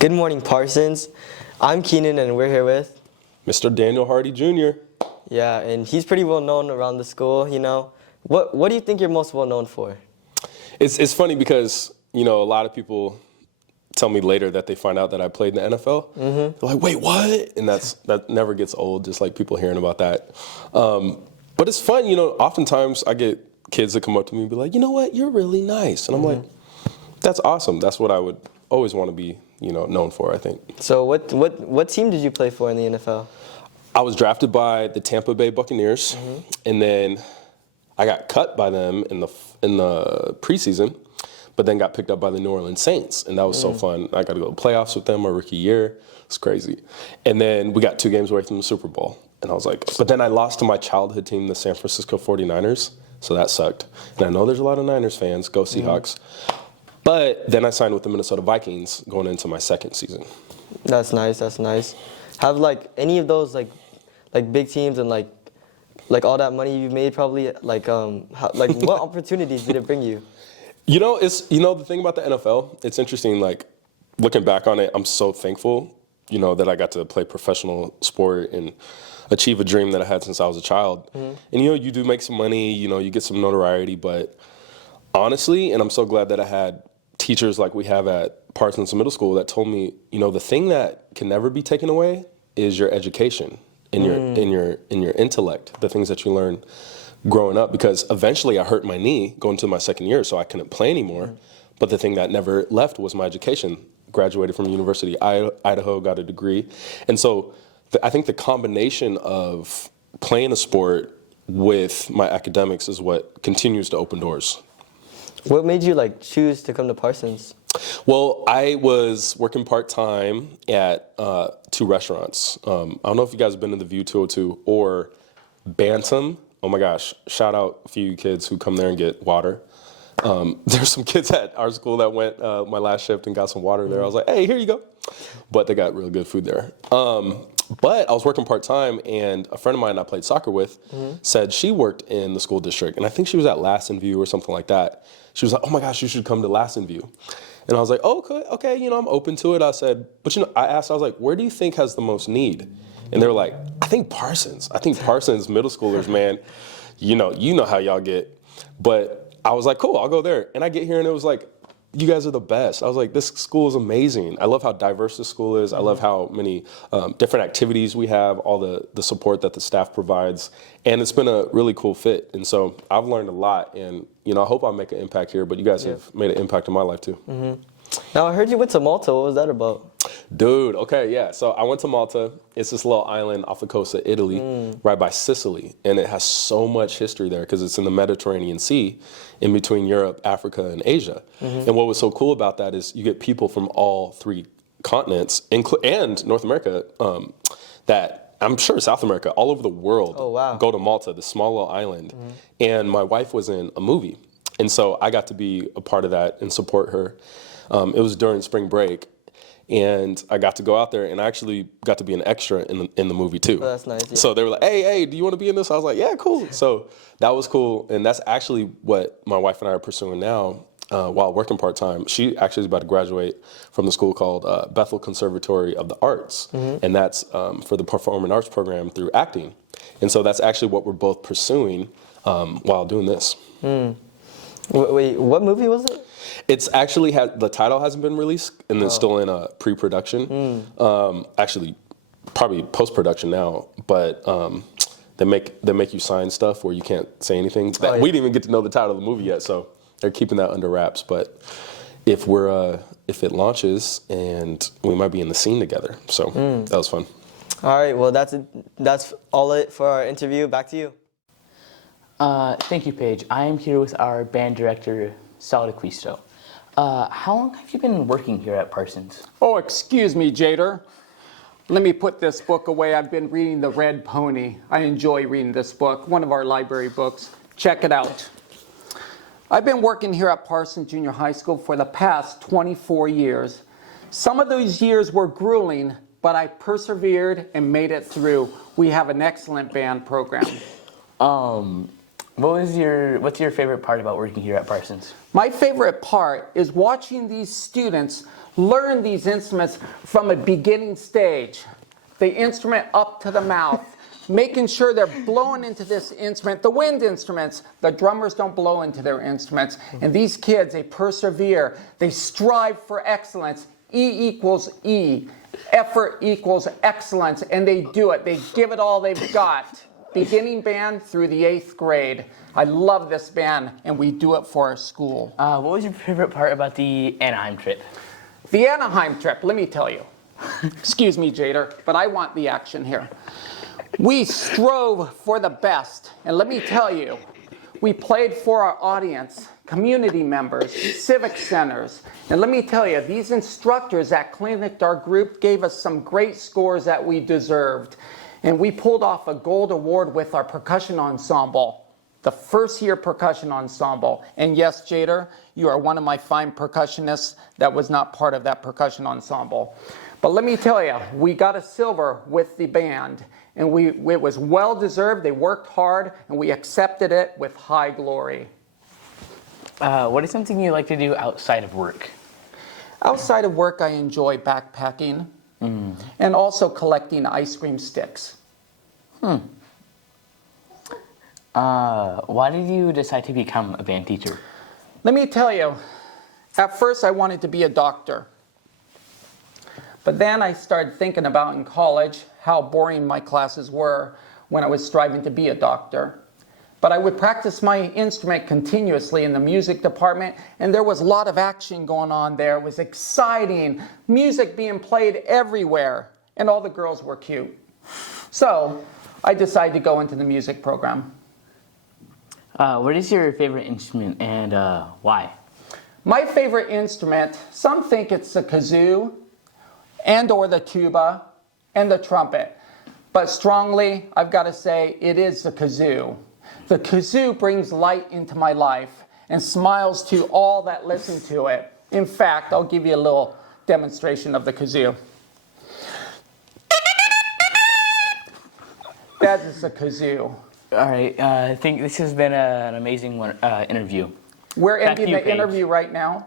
Good morning, Parsons. I'm Keenan, and we're here with... Mr. Daniel Hardy Jr. Yeah, and he's pretty well known around the school, you know. What do you think you're most well known for? It's funny because, a lot of people tell me later that they find out that I played in the NFL. Mm-hmm. They're like, wait, what? And that never gets old, just like people hearing about that. But it's fun, oftentimes I get kids that come up to me and be like, you know what, you're really nice. And I'm like, that's awesome. That's what I would always want to be, known for, I think. So what team did you play for in the NFL? I was drafted by the Tampa Bay Buccaneers, and then I got cut by them in the preseason, but then got picked up by the New Orleans Saints, and that was so fun. I got to go to playoffs with them my rookie year. It's crazy. And then we got 2 games away from the Super Bowl, and I was like, but then I lost to my childhood team, the San Francisco 49ers, so that sucked. And I know there's a lot of Niners fans. Go Seahawks. But then I signed with the Minnesota Vikings going into my second season. That's nice. That's nice. Have any of those like big teams and like all that money you made probably what opportunities did it bring you? It's the thing about the NFL. It's interesting. Like looking back on it, I'm so thankful. That I got to play professional sport and achieve a dream that I had since I was a child. And you do make some money. You get some notoriety, but honestly, and I'm so glad that I had teachers like we have at Parsons Middle School that told me, the thing that can never be taken away is your education and your intellect, the things that you learn growing up. Because eventually I hurt my knee going to my second year, so I couldn't play anymore. But the thing that never left was my education. Graduated from University of Idaho, got a degree. And so I think the combination of playing a sport with my academics is what continues to open doors. What made you choose to come to Parsons? Well, I was working part-time at 2 restaurants. I don't know if you guys have been to the View 202 or Bantam. Oh my gosh, shout out a few kids who come there and get water. There's some kids at our school that went my last shift and got some water there. I was like, hey, here you go. But they got really good food there. But I was working part-time, and a friend of mine I played soccer with said she worked in the school district, and I think she was at Lassen View or something like that. She was like, oh my gosh, you should come to Lassen View. And I was like, oh, okay, I'm open to it. I said, but I asked, I was like, where do you think has the most need? And they were like, I think Parsons middle schoolers, man, you know how y'all get. But I was like, cool, I'll go there. And I get here and it was like, you guys are the best. I was like, this school is amazing. I love how diverse the school is. I love how many different activities we have, all the support that the staff provides. And it's been a really cool fit. And so I've learned a lot. And, I hope I make an impact here. But you guys have made an impact in my life, too. Now, I heard you went to Malta. What was that about? Dude, okay, yeah. So I went to Malta. It's this little island off the coast of Italy, right by Sicily. And it has so much history there because it's in the Mediterranean Sea in between Europe, Africa, and Asia. And what was so cool about that is you get people from all 3 continents and North America that I'm sure South America, all over the world, go to Malta, this small little island. And my wife was in a movie. And so I got to be a part of that and support her. It was during spring break. And I got to go out there, and I actually got to be an extra in the movie too. Oh, that's nice. Yeah. So they were like, hey, do you want to be in this? I was like, yeah, cool. So that was cool, and that's actually what my wife and I are pursuing now while working part-time. She actually is about to graduate from the school called Bethel Conservatory of the Arts, and that's for the Performing Arts program through acting. And so that's actually what we're both pursuing while doing this. Wait, what movie was it? It's actually the title hasn't been released, and it's still in pre-production. Actually, probably post-production now. But they make you sign stuff where you can't say anything. We didn't even get to know the title of the movie yet, so they're keeping that under wraps. But if it launches, and we might be in the scene together, so that was fun. All right, well that's all it for our interview. Back to you. Thank you, Paige. I am here with our band director, Sal DeQuisto. How long have you been working here at Parsons? Oh, excuse me, Jader. Let me put this book away. I've been reading The Red Pony. I enjoy reading this book, one of our library books. Check it out. I've been working here at Parsons Junior High School for the past 24 years. Some of those years were grueling, but I persevered and made it through. We have an excellent band program. What's your favorite part about working here at Parsons? My favorite part is watching these students learn these instruments from a beginning stage. The instrument up to the mouth, making sure they're blowing into this instrument. The wind instruments, the drummers don't blow into their instruments. And these kids, they persevere. They strive for excellence. E equals E. Effort equals excellence. And they do it. They give it all they've got. Beginning band through the 8th grade. I love this band, and we do it for our school. What was your favorite part about the Anaheim trip? The Anaheim trip, let me tell you. Excuse me, Jader, but I want the action here. We strove for the best, and let me tell you, we played for our audience, community members, civic centers, and let me tell you, these instructors that clinicked our group gave us some great scores that we deserved, and we pulled off a gold award with our percussion ensemble, the first year percussion ensemble. And yes, Jader, you are one of my fine percussionists that was not part of that percussion ensemble. But let me tell you, we got a silver with the band, and it was well deserved. They worked hard, and we accepted it with high glory. What is something you like to do outside of work? Outside of work, I enjoy backpacking and also collecting ice cream sticks. Why did you decide to become a band teacher? Let me tell you, at first I wanted to be a doctor. But then I started thinking about in college how boring my classes were when I was striving to be a doctor. But I would practice my instrument continuously in the music department, and there was a lot of action going on there. It was exciting, music being played everywhere, and all the girls were cute. So I decided to go into the music program. What is your favorite instrument and why? My favorite instrument, some think it's the kazoo and or the tuba and the trumpet. But strongly, I've got to say, it is the kazoo. The kazoo brings light into my life and smiles to all that listen to it. In fact, I'll give you a little demonstration of the kazoo. That is the kazoo. All right, I think this has been an amazing interview. We're Back to ending you, the Paige. interview right now.